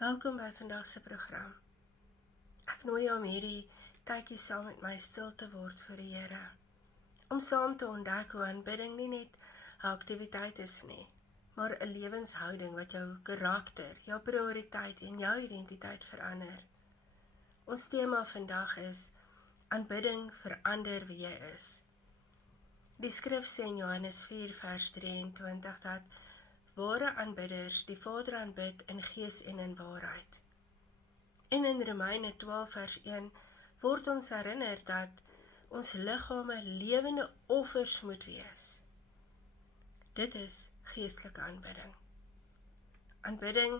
Welkom by vandag se program. Ek nooi jou om hierdie tydjie saam met my stil te word vir die Here. Om saam te ontdek hoe aanbidding nie net 'n aktiwiteit is nie, maar 'n lewenshouding wat jou karakter, jou prioriteit en jou identiteit verander. Ons tema vandag is aanbidding verander wie jy is. Die skrif sê in Johannes 4 vers 23 dat ware aanbidders die Vader aanbid in gees en in waarheid. En in Romeine 12 vers 1 word ons herinner dat ons liggame lewende offers moet wees. Dit is geestelike aanbidding. Aanbidding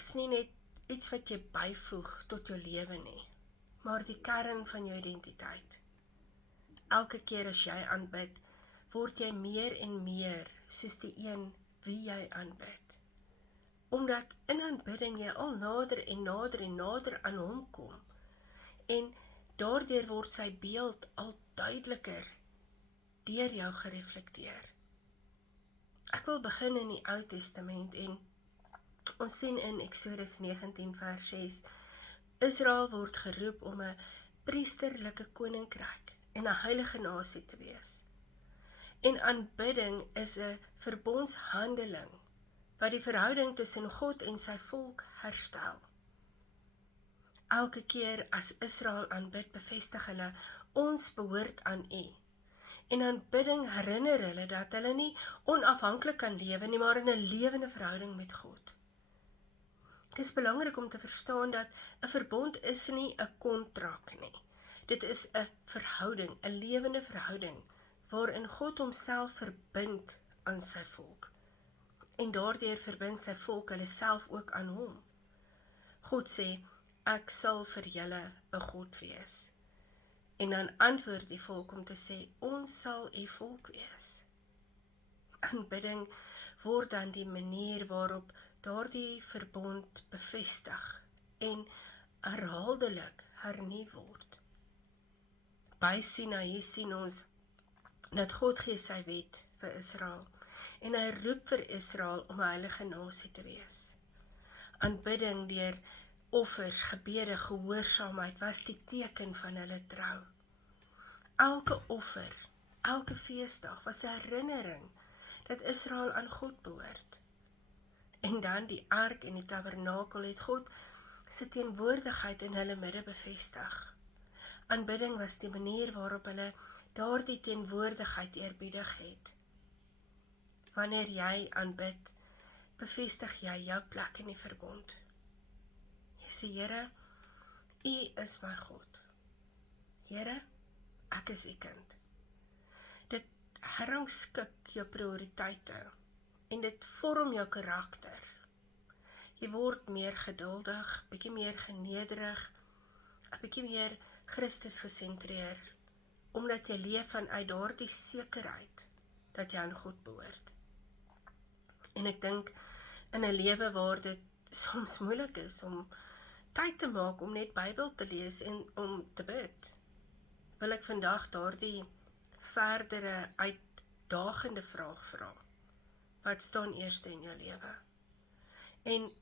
is nie net iets wat jy byvoeg tot jou lewe nie, maar die kern van jou identiteit. Elke keer as jy aanbid, word jy meer en meer soos die een wie jy aanbid. Omdat in aanbidding jy al nader en nader en nader aan hom kom, en daardeur word sy beeld al duideliker deur jou gereflekteer. Ek wil begin in die Ou Testament en ons sien in Eksodus 19 vers 6, Israel word geroep om 'n priesterlike koninkryk en 'n heilige nasie te wees. En aanbidding is 'n verbondshandeling wat die verhouding tussen God en sy volk herstel. Elke keer as Israel aanbid, bevestig hulle, ons behoort aan U. En aanbidding herinner hulle dat hulle nie onafhanklik kan lewe nie, maar in 'n lewende verhouding met God. Dit is belangrik om te verstaan dat 'n verbond is nie 'n kontrak nie. Dit is 'n verhouding, 'n lewende verhouding, waarin God homself verbind aan sy volk. En daardeur verbind sy volk hulle self ook aan hom. God sê, ek sal vir julle 'n God wees. En dan antwoord die volk om te sê, ons sal u volk wees. Aanbidding word dan die manier waarop daardie verbond bevestig en herhaaldelik hernu word. By Sinaï sien ons dat God gee sy wet vir Israel en hy roep vir Israel om 'n heilige nasie te wees. Aanbidding deur offers, gebede, gehoorsaamheid was die teken van hulle trou. Elke offer, elke feesdag was 'n herinnering dat Israel aan God behoort. En dan die ark en die tabernakel het God sy teenwoordigheid in hulle midde bevestig. Aanbidding was die manier waarop hulle daardie teenwoordigheid eerbiedig het. Wanneer jy aanbid, bevestig jy jou plek in die verbond. Jy sê, Here, U is my God. Here, ek is U kind. Dit herrangskik jou prioriteite en dit vorm jou karakter. Jy word meer geduldig, bietjie meer genederig, 'n bietjie meer Christus gesentreer, omdat jy leef vanuit daardie sekerheid dat jy aan God behoort. En ek dink in 'n lewe waar dit soms moeilik is om tyd te maak om net Bybel te lees en om te bid, wil ek vandag daardie verdere uitdagende vraag vra. Wat staan eerste in jou lewe?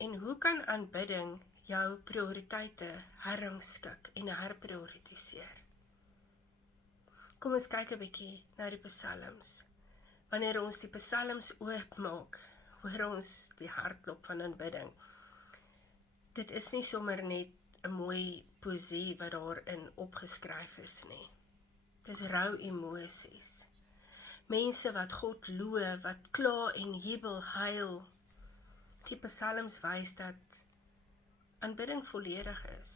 En hoe kan aanbidding jou prioriteite herrangskik en herprioritiseer? Kom ons kyk 'n bietjie na die psalms. Wanneer ons die psalms oopmaak, hoor ons die hartklop van aanbidding. Dit is nie sommer net 'n mooi poesie wat daarin opgeskryf is nie. Dis rou emosies. Mense wat God loof, wat kla en jubel, huil. Die psalms wys dat aanbidding volledig is.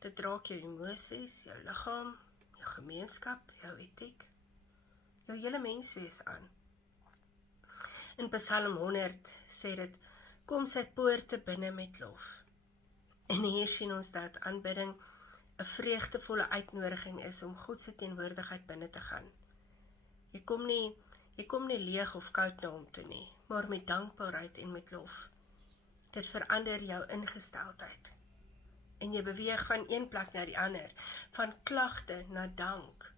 Dit raak jou emosies, jou liggaam, jou gemeenskap, jou etiek, jou hele menswees aan. In Psalm 100 sê dit, kom sy poorte binne met lof. En hier sien ons dat aanbidding 'n vreugdevolle uitnodiging is om God se teenwoordigheid binne te gaan. Jy kom nie leeg of koud na hom toe nie, maar met dankbaarheid en met lof. Dit verander jou ingesteldheid. En jy beweeg van een plek na die ander, van klagte na dank,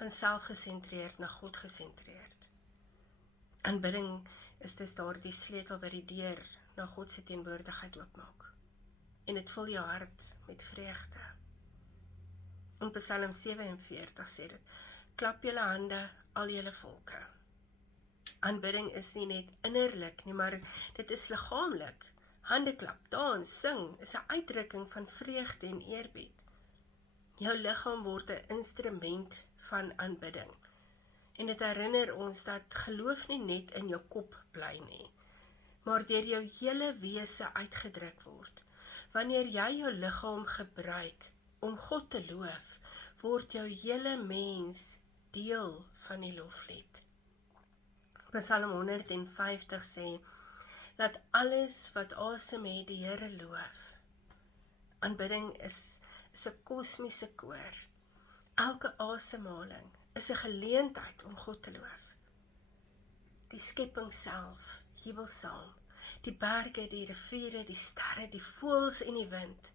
van selfgesentreerd na God gesentreerd. Aanbidding is dus daardie sleutel by die deur na God se teenwoordigheid oopmaak. En dit vul jou hart met vreugde. In Psalm 47 sê dit, klap julle hande, al julle volke. Aanbidding is nie net innerlik nie, maar dit is liggaamlik. Hande klap, dans, sing, is 'n uitdrukking van vreugde en eerbied. Jou liggaam word 'n instrument van aanbidding. En dit herinner ons dat geloof nie net in jou kop bly nie, maar deur jou hele wese uitgedruk word. Wanneer jy jou liggaam gebruik om God te loof, word jou hele mens deel van die loflied. Psalm 150 sê, laat alles wat asem het die Here loof. Aanbidding is 'n kosmiese koor. Elke asemhaling is 'n geleentheid om God te loof. Die skepping self jubel saam. Die berge, die riviere, die sterre, die voëls en die wind.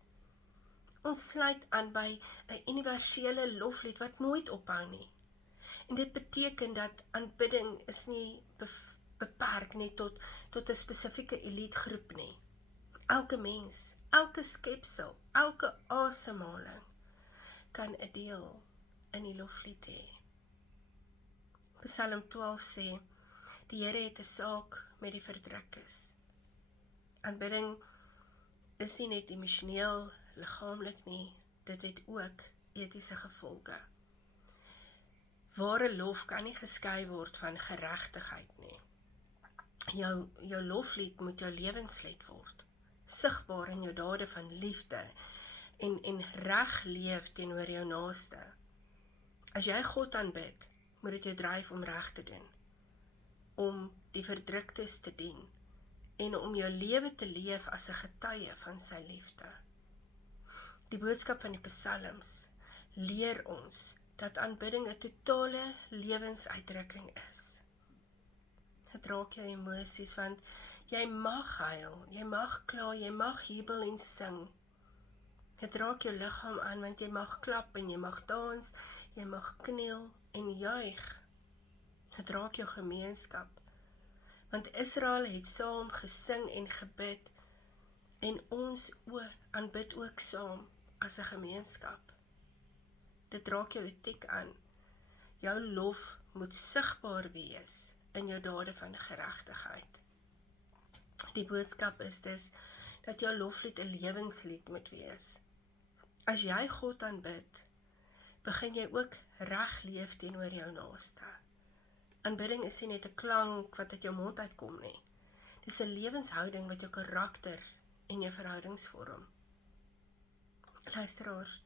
Ons sluit aan by 'n universele loflied wat nooit ophou nie. En dit beteken dat aanbidding is nie beperk nie tot 'n spesifieke elitegroep nie. Elke mens, elke skepsel, elke asemhaling kan 'n deel in die loflied hê. Psalm 12 sê, die Here het 'n saak met die verdrukkes. Aanbidding is nie net emosioneel, liggaamlik nie, dit het ook etiese gevolge. Ware lof kan nie geskei word van geregtigheid nie. Jou loflied moet jou lewenslied word, sigbaar in jou dade van liefde en reg leef teenoor jou naaste. As jy God aanbid, moet dit jou dryf om reg te doen, om die verdruktes te dien en om jou lewe te leef as 'n getuie van sy liefde. Die boodskap van die psalms leer ons dat aanbidding 'n totale lewensuitdrukking is. Dit raak jou emosies, want jy mag huil, jy mag kla, jy mag jubel en sing. Dit raak jou liggaam aan, want jy mag klap en jy mag dans, jy mag kniel en juig. Dit raak jou gemeenskap, want Israel het saam gesing en gebid, en ons aanbid ook saam as 'n gemeenskap. Dit raak jou etiek aan. Jou lof moet sigbaar wees in jou dade van geregtigheid. Die boodskap is dus dat jou loflied 'n lewenslied moet wees. As jy God aanbid, begin jy ook reg leef teenoor jou naaste. Aanbidding is nie net 'n klank wat uit jou mond uitkom nie. Dis 'n lewenshouding wat jou karakter en jou verhoudings vorm. Luisteraars,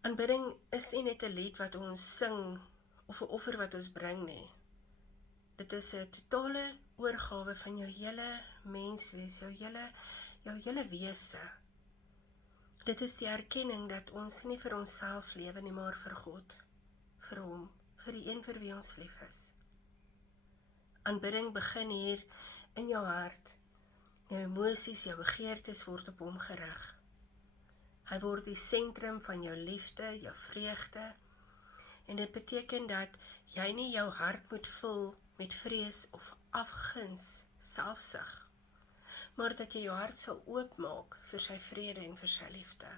aanbidding is nie net 'n lied wat ons sing of 'n offer wat ons bring nie. Dit is 'n totale oorgawe van jou hele menswees, jou hele wese. Dit is die erkenning dat ons nie vir onsself lewe nie, maar vir God, vir hom, vir die een vir wie ons lief is. Aanbidding begin hier in jou hart. Jou emosies, jou begeertes word op hom gerig. Hy word die sentrum van jou liefde, jou vreugde, en dit beteken dat jy nie jou hart moet vul met vrees of afguns, selfsug, maar dat jy jou hart sal oopmaak vir sy vrede en vir sy liefde.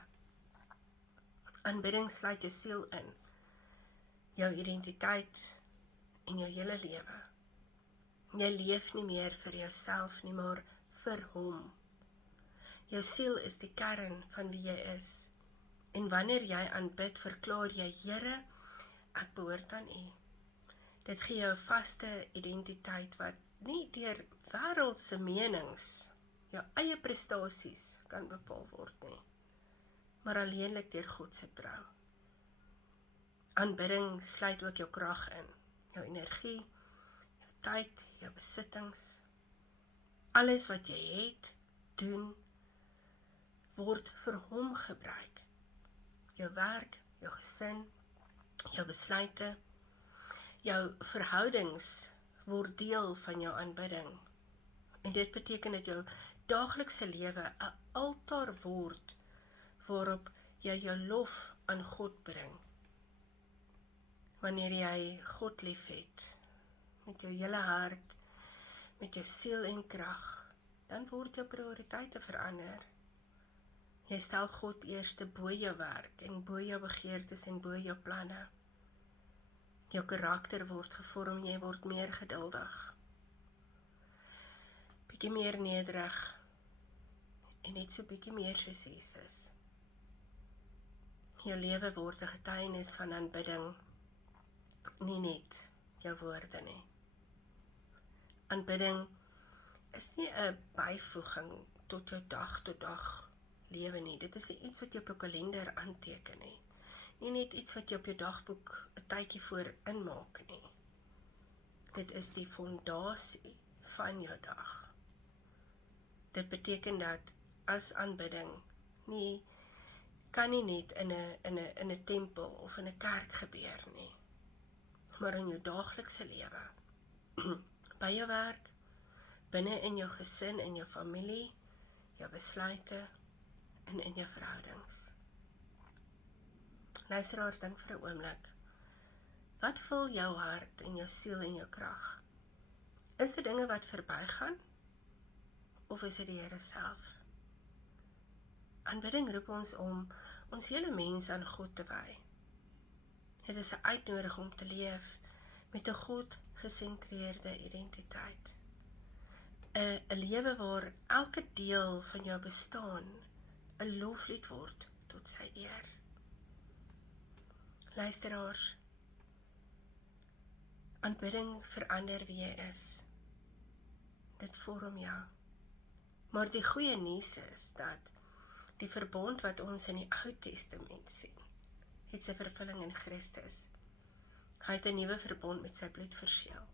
Aanbidding sluit jou siel in, jou identiteit en jou hele lewe. Jy leef nie meer vir jouself nie, maar vir hom. Jou siel is die kern van wie jy is, en wanneer jy aanbid, verklaar jy, Here, ek behoort aan U. Dit gee jou 'n vaste identiteit wat nie deur wêreldse menings, jou eie prestasies kan bepaal word nie, maar alleenlik deur God se trou. Aanbidding sluit ook jou krag in, jou energie, jou tyd, jou besittings. Alles wat jy het, doen, word vir hom gebruik. Jou werk, jou gesin, jou besluite, jou verhoudings word deel van jou aanbidding. En dit beteken dat jou daaglikse lewe 'n altaar word waarop jy jou lof aan God bring. Wanneer jy God liefhet met jou hele hart, met jou siel en krag, dan word jou prioriteite verander. Jy stel God eerste bo jou werk en bo jou begeertes en bo jou planne. Jou karakter word gevorm, jy word meer geduldig. Bietjie meer nederig en net so bietjie meer soos Jesus. Jou lewe word 'n getuienis van aanbidding, nie net jou woorde nie. Aanbidding is nie 'n byvoeging tot jou dag tot dag lewe nie. Dit is iets wat jy op jou kalender aanteken nie. Nie net iets wat jy op jou dagboek 'n tydjie voor inmaak nie. Dit is die fondasie van jou dag. Dit beteken dat as aanbidding kan nie net in 'n tempel of in 'n kerk gebeur nie, maar in jou daaglikse lewe, by jou werk, binne in jou gesin, in jou familie, jou besluite en in jou verhoudings. Luisteraar, dink vir 'n oomblik. Wat vul jou hart en jou siel en jou krag? Is dit dinge wat verbygaan? Of is dit die Here self? Aanbidding roep ons om ons hele mens aan God te wy. Dit is 'n uitnodiging om te leef met 'n God-gesentreerde identiteit. 'n lewe waar elke deel van jou bestaan 'n loflied word tot sy eer. Luisteraars, aanbidding verander wie jy is. Dit vorm jou. Maar die goeie nuus is dat die verbond wat ons in die Ou Testament sien, het sy vervulling in Christus. Hy het 'n nuwe verbond met sy bloed verseël.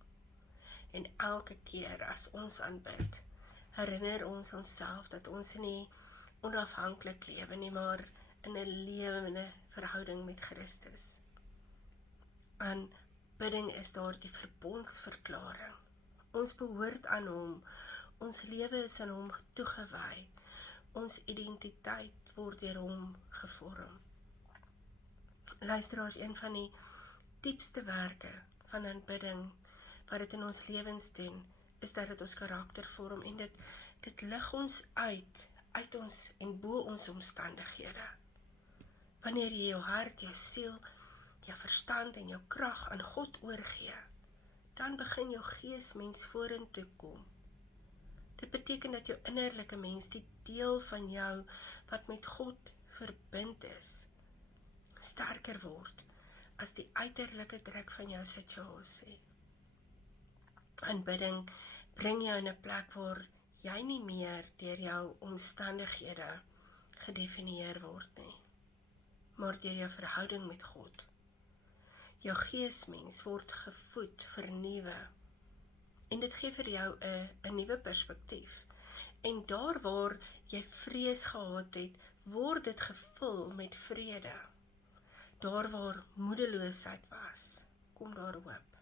En elke keer as ons aanbid, herinner ons onsself dat ons nie onafhanklik lewe nie, maar in 'n lewende verhouding met Christus. Aanbidding is daar die verbondsverklaring. Ons behoort aan hom, ons lewe is aan hom toegewy, ons identiteit word deur hom gevorm. Luisteraars, een van die diepste werke van aanbidding wat dit in ons lewens doen, is dat dit ons karakter vorm en dit lig ons uit ons en bo ons omstandighede. Wanneer jy jou hart, jou siel, jou verstand en jou krag aan God oorgee, dan begin jou geesmens vorentoe kom. Dit beteken dat jou innerlike mens, die deel van jou wat met God verbind is, sterker word as die uiterlike druk van jou situasie. Aanbidding bring jou in 'n plek waar jy nie meer deur jou omstandighede gedefinieer word nie, maar deur jou verhouding met God. Jou geesmens word gevoed, vernuwe, en dit gee vir jou 'n nuwe perspektief. En daar waar jy vrees gehad het, word dit gevul met vrede. Daar waar moedeloosheid was, kom daar hoop.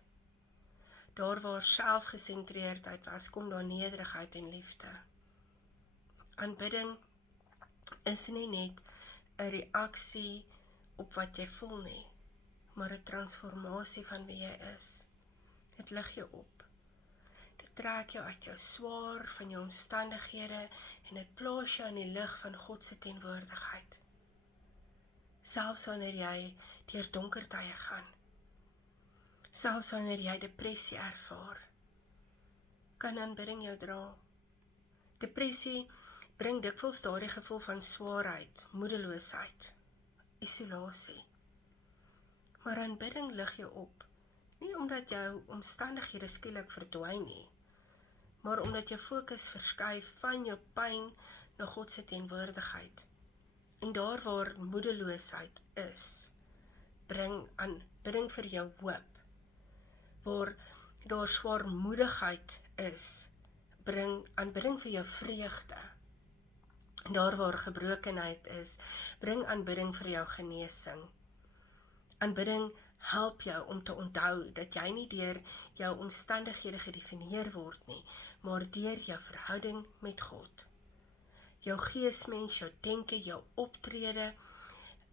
Daar waar selfgesentreerdheid was, kom daar nederigheid en liefde. Aanbidding is nie net 'n reaksie op wat jy voel nie, maar 'n transformasie van wie jy is. Dit lig jou op. Dit trek jou uit jou swaar van jou omstandighede en dit plaas jou in die lig van God se teenwoordigheid. Selfs wanneer jy deur donker tye gaan, selfs wanneer jy depressie ervaar, kan aanbidding jou dra. Depressie bring dikwels daardie gevoel van swaarheid, moedeloosheid, isolasie. Maar aanbidding lig jou op, nie omdat jou omstandighede skielik verdwyn nie, maar omdat jou fokus verskuif van jou pyn na God se teenwoordigheid. En daar waar moedeloosheid is, bring aanbidding vir jou hoop. Waar daar swaarmoedigheid is, bring aanbidding vir jou vreugde. Daar waar gebrokenheid is, bring aanbidding vir jou genesing. Aanbidding help jou om te onthou dat jy nie deur jou omstandighede gedefinieer word nie, maar deur jou verhouding met God. Jou geesmens, jou denke, jou optrede,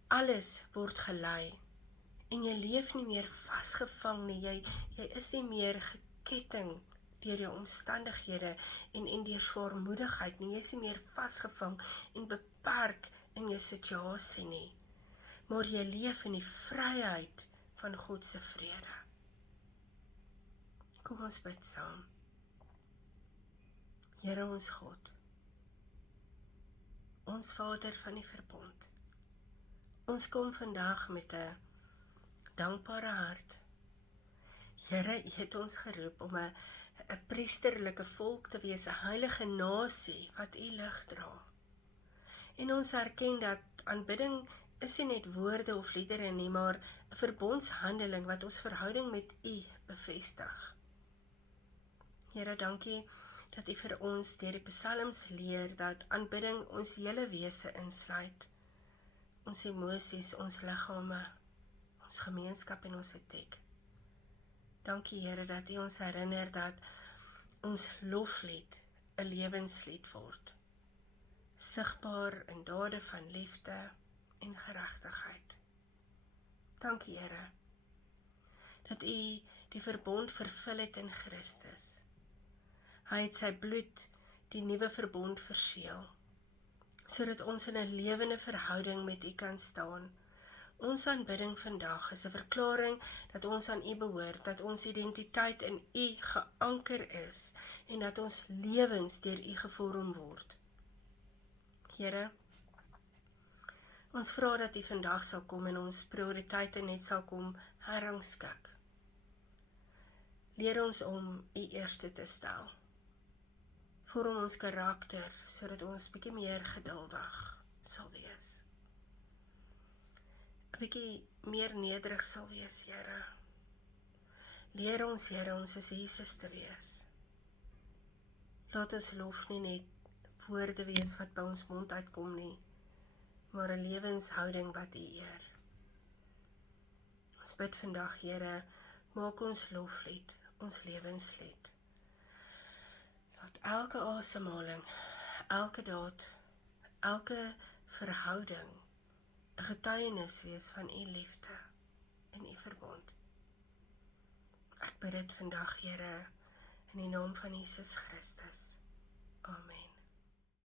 alles word gelei. En jy leef nie meer vasgevang nie, jy is nie meer geketting deur jou omstandighede en deur swaarmoedigheid nie. Jy is nie meer vasgevang en beperk in jou situasie nie, maar jy leef in die vryheid van God se vrede. Kom ons bid saam. Here ons God, ons Vader van die verbond, ons kom vandag met 'n dankbare hart. Here, U het ons geroep om 'n priesterlike volk te wees, 'n heilige nasie wat U lig dra. En ons erken dat aanbidding is nie net woorde of liedere nie, maar 'n verbondshandeling wat ons verhouding met U bevestig. Here, dankie dat U vir ons deur die psalms leer dat aanbidding ons hele wese insluit, ons emosies, ons liggame, ons gemeenskap en ons etiek. Dankie Here dat U ons herinner dat ons loflied 'n lewenslied word, sigbaar in dade van liefde en geregtigheid. Dankie Here dat U die verbond vervul het in Christus. Hy het sy bloed die nuwe verbond verseël, sodat ons in 'n lewende verhouding met U kan staan. Ons aanbidding vandag is 'n verklaring dat ons aan U behoort, dat ons identiteit in U geanker is en dat ons lewens deur U gevorm word. Here, ons vra dat U vandag sal kom en ons prioriteite net sal kom herrangskik. Leer ons om U eerste te stel. Vorm ons karakter sodat ons bietjie meer geduldig sal wees. 'n Bietjie meer nederig sal wees, Here. Leer ons, Here, om soos Jesus te wees. Laat ons lof nie net woorde wees wat by ons mond uitkom nie, maar 'n lewenshouding wat U eer. Ons bid vandag, Here, maak ons loflied, ons lewenslied. Laat elke asemhaling, elke daad, elke verhouding 'n getuienis wees van U liefde en U verbond. Ek bid dit vandag, Here, in die naam van Jesus Christus. Amen.